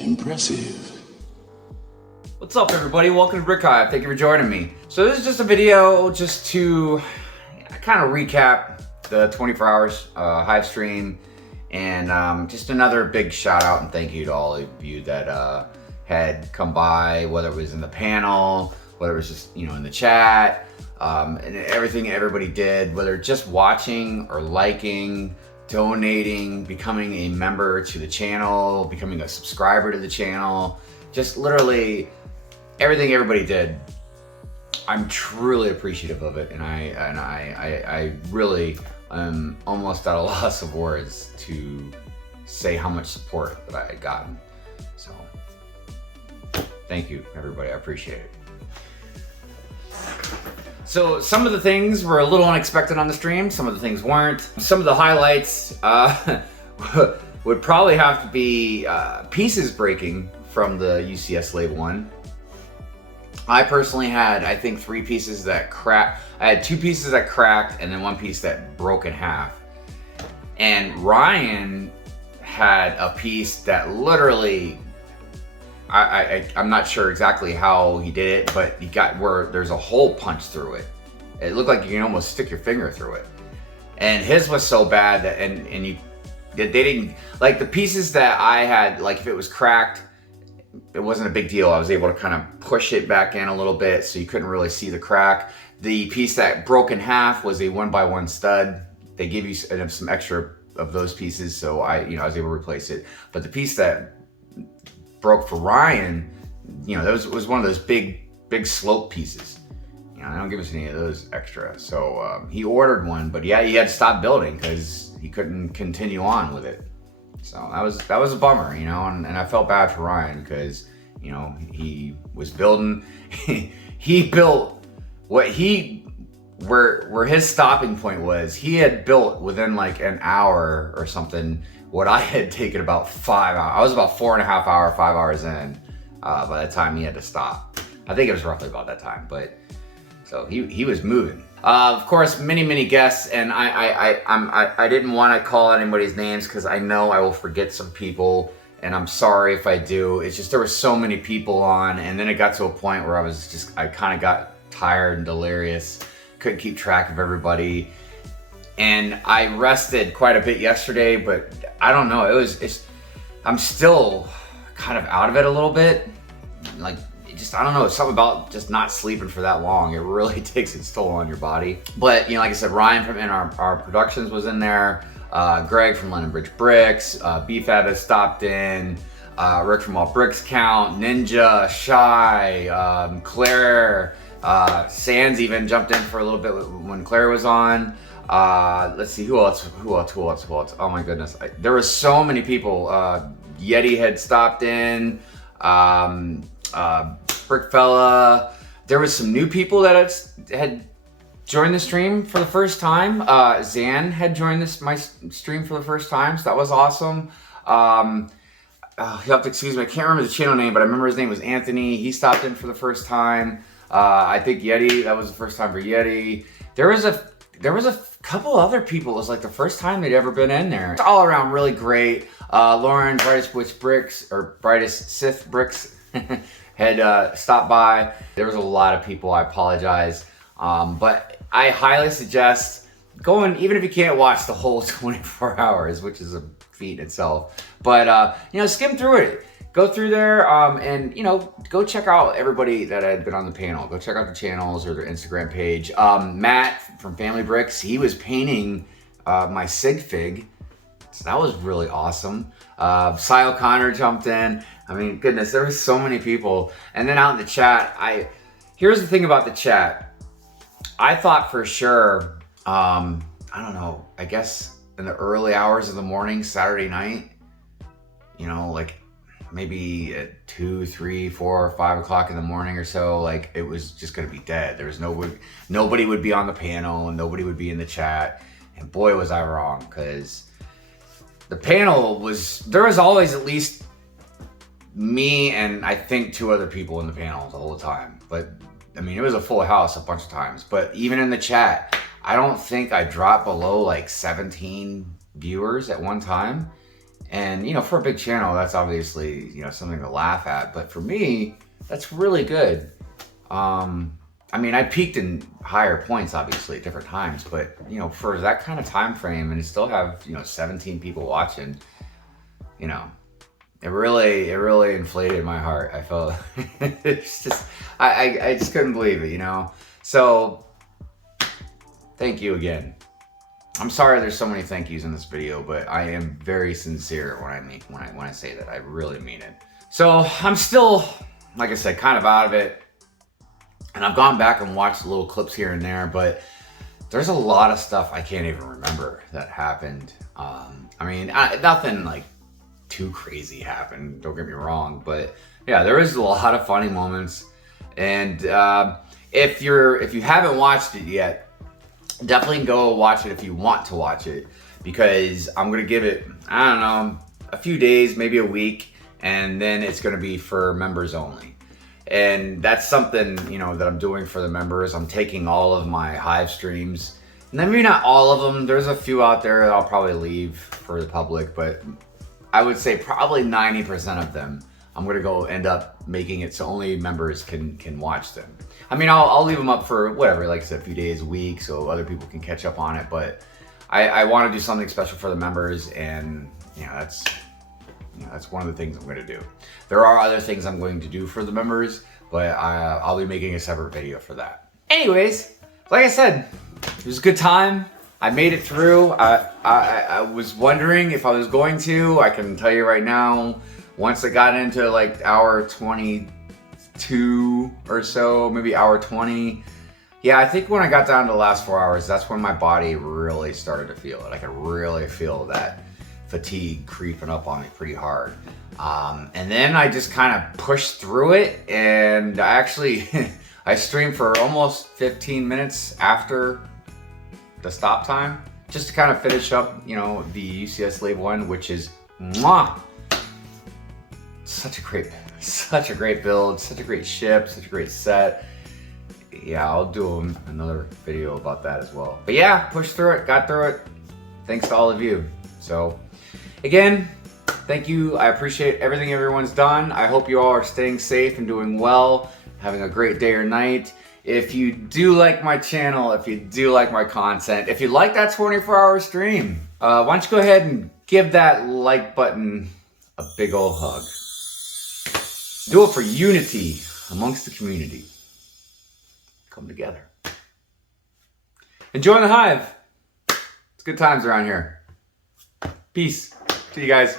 Impressive. What's up, everybody? Welcome to Hive. Thank you for joining me. So this is just a video just to kind of recap the 24 hours Hive stream, and just another big shout out and thank you to all of you that had come by, whether it was in the panel, whether it was just in the chat, and everything everybody did, whether just watching or liking, donating, becoming a member to the channel, becoming a subscriber to the channel, just literally everything everybody did. I'm truly appreciative of it, and I really am almost at a loss of words to say how much support that I had gotten. So thank you, everybody. I appreciate it. So some of the things were a little unexpected on the stream. Some of the things weren't. Some of the highlights would probably have to be pieces breaking from the UCS Slave 1. I personally had, I think, 3 pieces that cracked. I had 2 pieces that cracked and then 1 piece that broke in half. And Ryan had a piece that literally, I'm not sure exactly how he did it, but he got where there's a hole punched through it. It looked like you can almost stick your finger through it. And his was so bad that, they didn't, like the pieces that I had, like if it was cracked, it wasn't a big deal. I was able to kind of push it back in a little bit so you couldn't really see the crack. The piece that broke in half was a 1x1 stud. They give you some extra of those pieces, so I was able to replace it. But the piece that broke for Ryan, that was one of those big slope pieces. They don't give us any of those extra. So he ordered one, but yeah, he had to stop building because he couldn't continue on with it. So that was a bummer, and I felt bad for Ryan because, he was building, he built what where his stopping point was. He had built within like an hour or something what I had taken about 5 hours. I was about 4.5 hours, 5 hours in by the time he had to stop. I think it was roughly about that time, but so he was moving. Of course, many guests, and I didn't want to call out anybody's names because I know I will forget some people, and I'm sorry if I do. It's just there were so many people on, and then it got to a point where I kind of got tired and delirious, couldn't keep track of everybody, and I rested quite a bit yesterday, but I don't know. I'm still kind of out of it a little bit, like. I don't know, it's something about just not sleeping for that long. It really takes its toll on your body. But, like I said, Ryan from our productions was in there. Greg from London Bridge Bricks. BFAB has stopped in. Rick from All Bricks Count. Ninja, Shy, Claire. Sands even jumped in for a little bit when Claire was on. Let's see, who else? Oh my goodness. There were so many people. Yeti had stopped in. Brickfella. There was some new people that had joined the stream for the first time. Zan had joined my stream for the first time, so that was awesome. You'll have to excuse me, I can't remember the channel name, but I remember his name was Anthony. He stopped in for the first time. I think Yeti, that was the first time for Yeti. There was a couple other people. It was like the first time they'd ever been in there. It's all around really great. Lauren, Brightest Sith Bricks had stopped by. There was a lot of people. I apologize. But I highly suggest going, even if you can't watch the whole 24 hours, which is a feat itself. But, skim through it. Go through there and, go check out everybody that had been on the panel. Go check out the channels or their Instagram page. Matt from Family Bricks, he was painting my sig fig. So that was really awesome. Cy O'Connor jumped in. I mean, goodness, there were so many people. And then out in the chat, here's the thing about the chat. I thought for sure, I don't know, I guess in the early hours of the morning, Saturday night, like maybe at 2, 3, 4, 5 o'clock in the morning or so, like it was just gonna be dead. There was nobody would be on the panel and nobody would be in the chat. And boy, was I wrong, because the panel there was always at least me and I think 2 other people in the panel the whole time. But I mean, it was a full house a bunch of times. But even in the chat, I don't think I dropped below like 17 viewers at one time. And, you know, for a big channel, that's obviously, you know, something to laugh at. But for me, that's really good. I mean, I peaked in higher points, obviously, at different times. But, you know, for that kind of time frame and still have, you know, 17 people watching, you know, it really inflated my heart. I felt, it's just, I just couldn't believe it, you know? So, thank you again. I'm sorry there's so many thank yous in this video, but I am very sincere when I say that. I really mean it. So I'm still, like I said, kind of out of it. And I've gone back and watched little clips here and there, but there's a lot of stuff I can't even remember that happened. I mean, nothing like too crazy happened, don't get me wrong, but yeah, there is a lot of funny moments. And if you haven't watched it yet, definitely go watch it if you want to watch it, because I'm gonna give it, I don't know, a few days, maybe a week, and then it's gonna be for members only. And that's something, you know, that I'm doing for the members. I'm taking all of my Hive streams, maybe not all of them. There's a few out there that I'll probably leave for the public, but I would say probably 90% of them I'm gonna go end up making it so only members can watch them. I mean, I'll leave them up for whatever, like I said, a few days, a week, so other people can catch up on it. But I want to do something special for the members, and that's one of the things I'm going to do. There are other things I'm going to do for the members, but I'll be making a separate video for that. Anyways, like I said, it was a good time. I made it through. I was wondering if I was going to. I can tell you right now, once I got into like hour 22 or so, maybe hour 20. Yeah, I think when I got down to the last 4 hours, that's when my body really started to feel it. I could really feel that fatigue creeping up on me pretty hard. And then I just kind of pushed through it, and I actually, I streamed for almost 15 minutes after the stop time, just to kind of finish up, the UCS Slave 1, which is mwah! Such a great build, such a great ship, such a great set. Yeah, I'll do another video about that as well. But yeah, pushed through it, got through it. Thanks to all of you. So again, thank you. I appreciate everything everyone's done. I hope you all are staying safe and doing well, having a great day or night. If you do like my channel, if you do like my content, if you like that 24-hour stream, why don't you go ahead and give that like button a big ol' hug. Do it for unity amongst the community. Come together. And join the Hive. It's good times around here. Peace. See you guys.